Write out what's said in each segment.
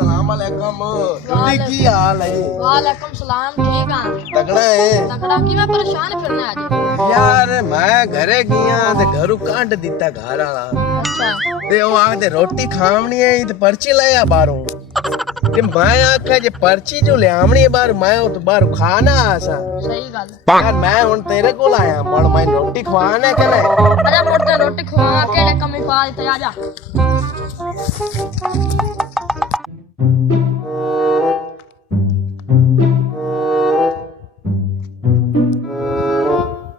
अस्सलाम वालेकुम। की हाल है? वालेकुम सलाम। ठीक है। तगड़ा है? तगड़ा की मैं परेशान फिरने आज। यार मैं घरे गया ते घरू कांड दिता घर वाला अच्छा ते ओ आखदे रोटी खावनी है ते पर्ची लाया बाहरों ते मैं आखा जे पर्ची जो लियावनी है बाहर मैं तो बाहर खाना आसा। सही गल। यार मैं हुन तेरे कोल आया मोड़ मैं रोटी खवाना के ना आजा मोड़ते रोटी खवा केड़े कमी पा दे आजा।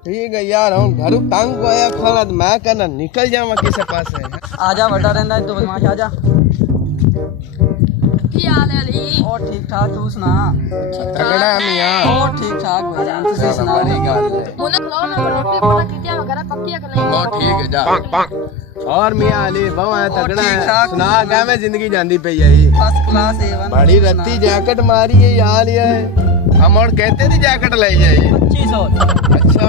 ठीक है यार हम घरू तंग होया खड़ा तो मैं कहना निकल जावा किसे पास है। आजा बड़ा रहंदा है तो बदमाश आजा। की हाल है अली? और ठीक ठाक तू सुना? तगड़ा मियां और ठीक ठाक भाईजान तुसी सुना? बड़ी गल है। मुने खलो मैं रोटी पता कीतिया मैं घर पक्की है कि नहीं? बहुत ठीक है जा। और मियां अली बहुत है तगड़ा है। सुना क्या मैं जिंदगी जांदी पई है फर्स्ट क्लास A1। बड़ी रत्ती जैकेट मारी है यार ये हम और कहते थी जैकेट ले जाई 2500। अच्छा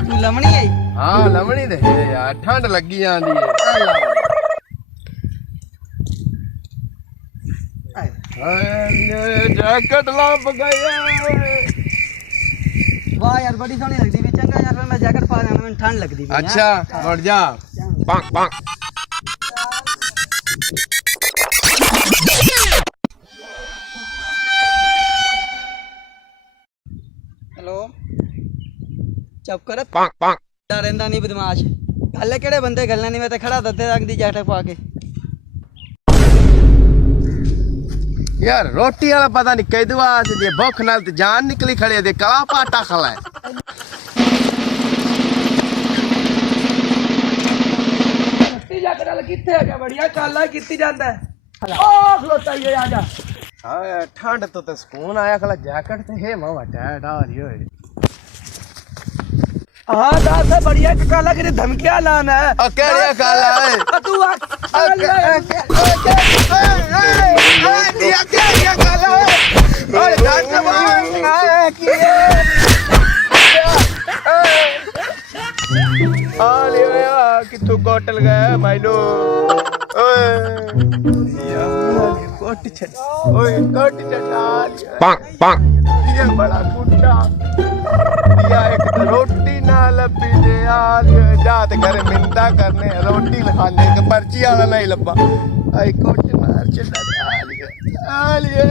तू लमणी है? हाँ लमड़ी दे यार ठंड लगी जांदी है। जैकेट लाभ गया। वाह यार बड़ी सोहनी लगदी भी चंगा यार फिर मैं जैकेट पा लेना मैं ठंड लगदी भी। अच्छा बढ़ जा पंक पंक। हेलो चुप कर पंक पंक। रहंदा नहीं बदमाश गल केड़े बंदे गलना नहीं मैं ते खड़ा दत्ते तक दी जैकेट पा के। यार रोटी वाला पता नहीं कई दुआ से भुख नाल ते जान निकली खड़े दे कला पाटा खला है। जैकेट वाला किथे है बढ़िया काला कित्ती जांदा है। ओ खलोता ये आजा। हाँ ठंड तो सुकून आया खला जैकेट ते है मावा टैड आ रही है। हाँ दास है बढ़िया काला के धमकियां लाना है। अकेले काला है तू आ दिया क्या काला है और डॉक्टर बाहर किए आ लिया कि तू कोटल गया माइनो ओए यार कोट छट ओए कोट छटा पंक पंक ये बड़ा कुत्ता दिया एक तो रोटी ना लपी दे यार जात घर मिंता करने रोटी खाने के पर्ची वाला नहीं लब्बा आई कोट मार चढ़ा आ लिए